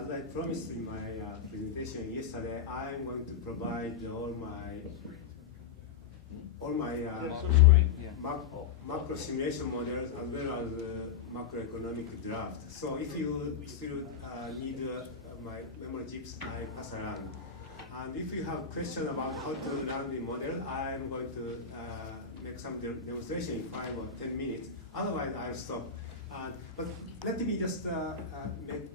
as I promised in my presentation yesterday, I'm going to provide all my macro simulation models as well as macroeconomic draft. So if you still need my memory chips, I pass around. And if you have questions about how to run the model, I'm going to make some demonstration in 5 or 10 minutes. Otherwise, I'll stop. But let me just make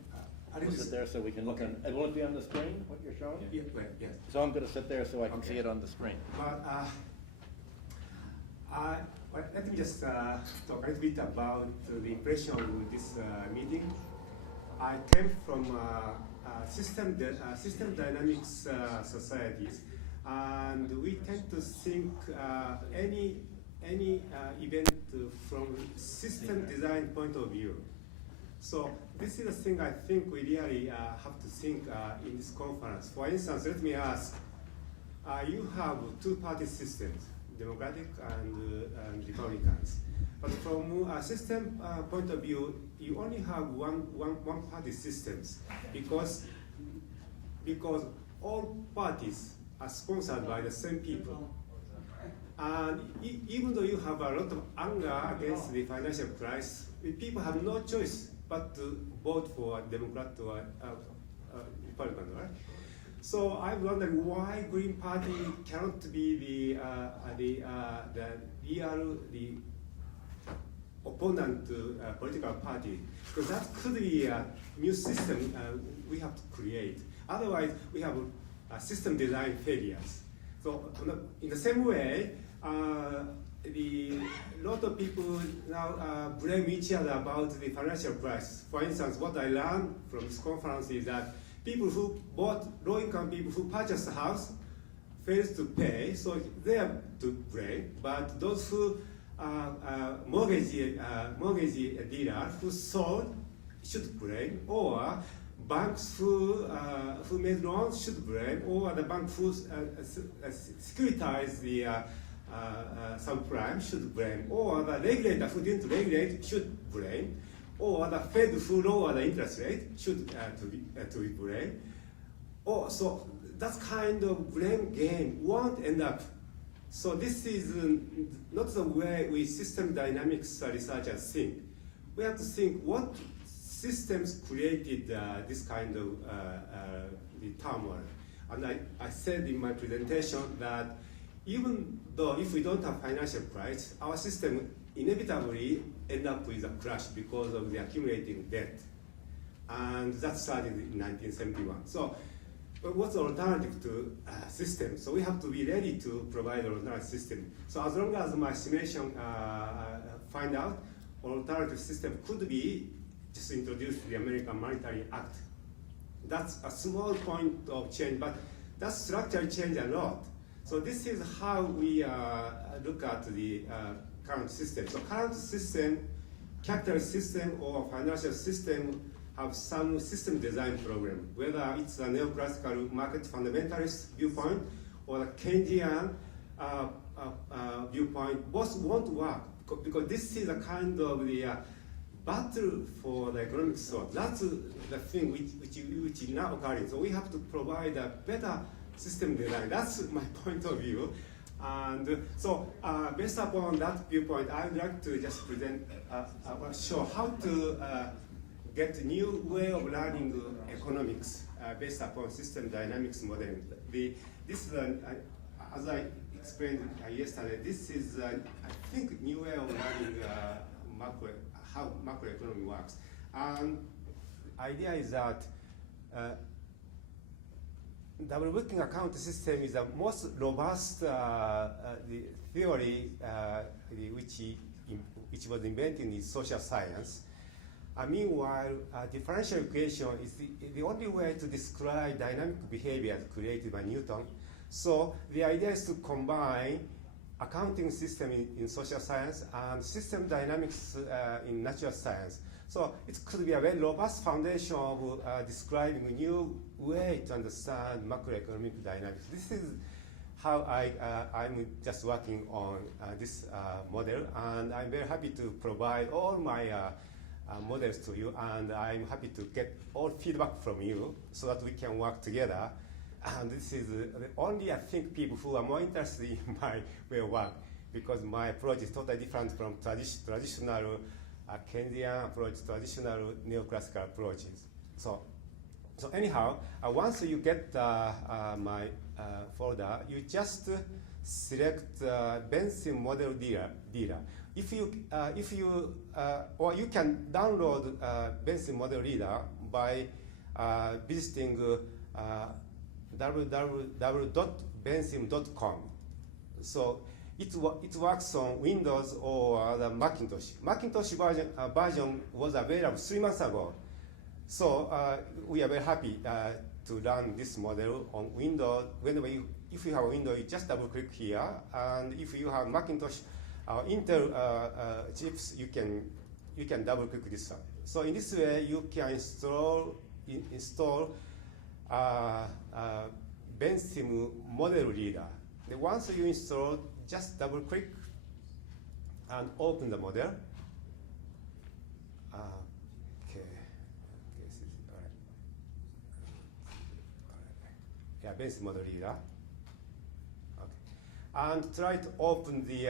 We'll sit there so we can look at it. Will it be on the screen, what you're showing? Yeah, well, yes. So I'm going to sit there so I can see it on the screen. Well, let me just talk a little bit about the impression of this meeting. I came from system dynamics societies, and we tend to think any event from system design point of view. So this is the thing I think we really have to think in this conference. For instance, let me ask, you have two-party systems, Democratic and Republicans. But from a system point of view, you only have one-party systems because all parties are sponsored by the same people. And even though you have a lot of anger against the financial crisis, people have no choice but to vote for a Democrat or Republican, right? So I'm wondering why Green Party cannot be the opponent to a political party, because that could be a new system we have to create. Otherwise, we have system design failures. So in the same way, a lot of people now blame each other about the financial crisis. For instance, what I learned from this conference is that people who bought, low-income people who purchased a house fails to pay, so they are to blame. But those who mortgage dealer who sold should blame, or banks who made loans should blame, or the bank who securitized the subprime should blame, or the regulator who didn't regulate should blame, or the Fed who lowered the interest rate should to be blamed. Or so that kind of blame game won't end up. So this is not the way we system dynamics researchers think. We have to think what systems created this kind of the turmoil. And I said in my presentation that even though if we don't have financial crisis, our system inevitably end up with a crash because of the accumulating debt. And that started in 1971. So what's the alternative to system? So we have to be ready to provide an alternative system. So as long as my simulation find out alternative system could be just introduce the American Monetary Act. That's a small point of change, but that structure changed a lot. So this is how we look at the current system. So current system, capitalist system or financial system have some system design problem, whether it's a neoclassical market fundamentalist viewpoint or a Keynesian viewpoint. Both won't work because this is a kind of the battle for the economic thought. That's the thing which is now occurring. So we have to provide a better system design. That's my point of view. And so based upon that viewpoint, I would like to just present, show how to get a new way of learning economics based upon system dynamics modeling. This is, as I explained yesterday, this is, I think, new way of learning how macroeconomy works. And idea is that double booking account system is the most robust the theory which was invented in social science. Meanwhile, differential equation is the only way to describe dynamic behavior created by Newton. So the idea is to combine accounting system in social science and system dynamics in natural science. So it could be a very robust foundation of describing a new way to understand macroeconomic dynamics. This is how I'm just working on this model, and I'm very happy to provide all my models to you, and I'm happy to get all feedback from you so that we can work together. And this is the only, I think, people who are more interested in my way of work, because my approach is totally different from traditional Keynesian approach, traditional neoclassical approaches. So anyhow, once you get my folder, you just select Vensim model dealer. If you or you can download Vensim model reader by visiting www.vensim.com. So it works on Windows or the Macintosh. Macintosh version was available 3 months ago. So we are very happy to run this model on Windows. If you have a Windows, you just double click here, and if you have Macintosh Intel chips, you can double click this one. So in this way, you can install Vensim model reader. Then once you install, just double click and open the model. Yeah, Vensim model reader. Okay. And try to open the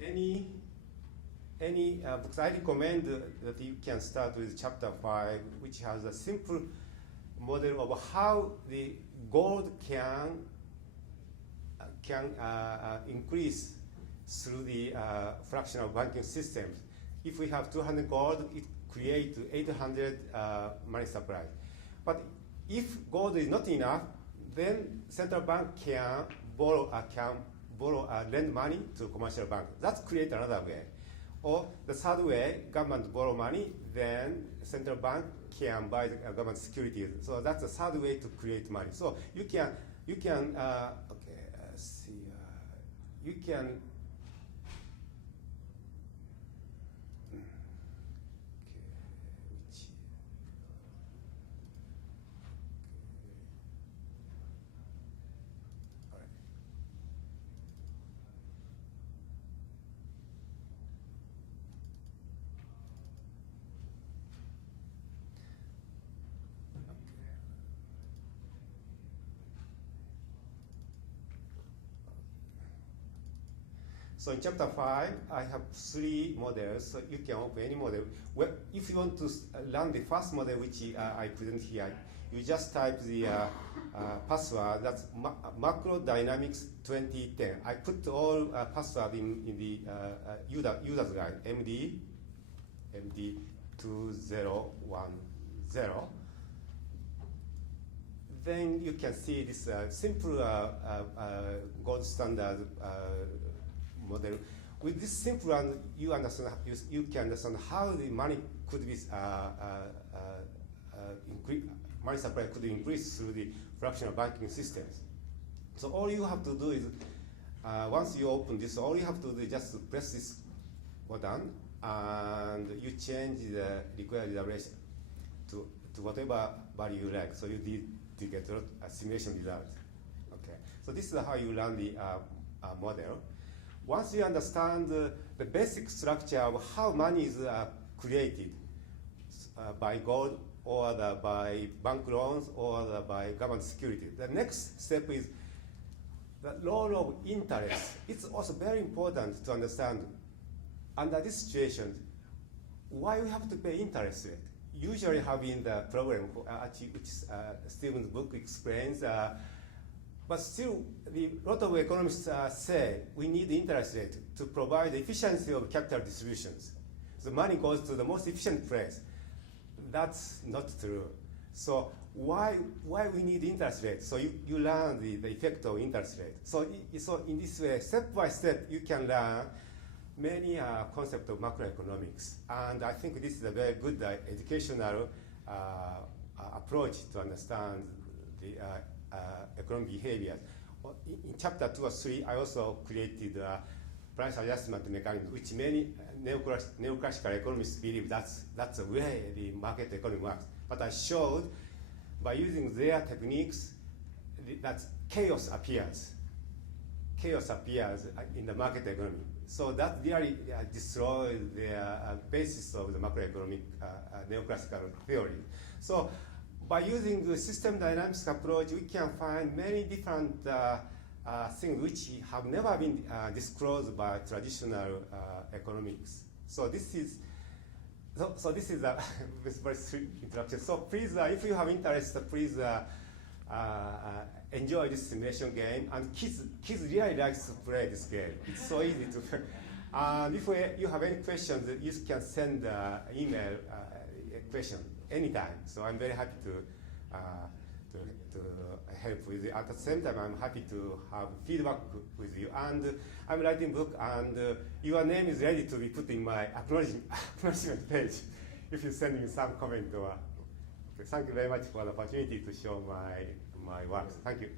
any books. I recommend that you can start with chapter 5, which has a simple model of how the gold can increase through the fractional banking systems. If we have 200 gold, it creates 800 money supply. But if gold is not enough, then central bank can lend money to commercial bank. That creates another way. Or the third way, government borrow money, then central bank can buy the government securities. So that's the third way to create money. So you can So in chapter 5, I have 3 models, so you can open any model. Well, if you want to learn the first model, which I present here, you just type the password, that's Macro Dynamics 2010. I put all password in the user's guide, MD 2010. Then you can see this simple gold standard model. With this simple one, you can understand how the money could be money supply could increase through the fractional banking systems. So all you have to do is, once you open this, all you have to do is just press this button, and you change the required iteration to whatever value you like. So you need to get a simulation result. Okay. So this is how you run the model. Once you understand the basic structure of how money is created by gold or by bank loans or by government securities, the next step is the role of interest. It's also very important to understand under this situation why we have to pay interest rate. Usually having the problem which Stephen's book explains, but still, a lot of economists say we need interest rate to provide the efficiency of capital distributions. The money goes to the most efficient place. That's not true. So why we need interest rate? So you learn the effect of interest rate. So in this way, step by step, you can learn many concepts of macroeconomics. And I think this is a very good educational approach to understand the economic behaviors. In chapter 2 or 3, I also created a price adjustment mechanism, which many neoclassical economists believe that's the way the market economy works. But I showed by using their techniques that chaos appears. chaos appears in the market economy. So that really destroys the basis of the macroeconomic neoclassical theory. So by using the system dynamics approach, we can find many different things which have never been disclosed by traditional economics. So this is this is a very sweet introduction. So please, if you have interest, please enjoy this simulation game. And kids really like to play this game. It's so easy to. If you have any questions, you can send email question anytime. So I'm very happy to help with you. At the same time, I'm happy to have feedback with you. And I'm writing book, and your name is ready to be put in my acknowledgement page if you send me some comment or. Thank you very much for the opportunity to show my works. Thank you.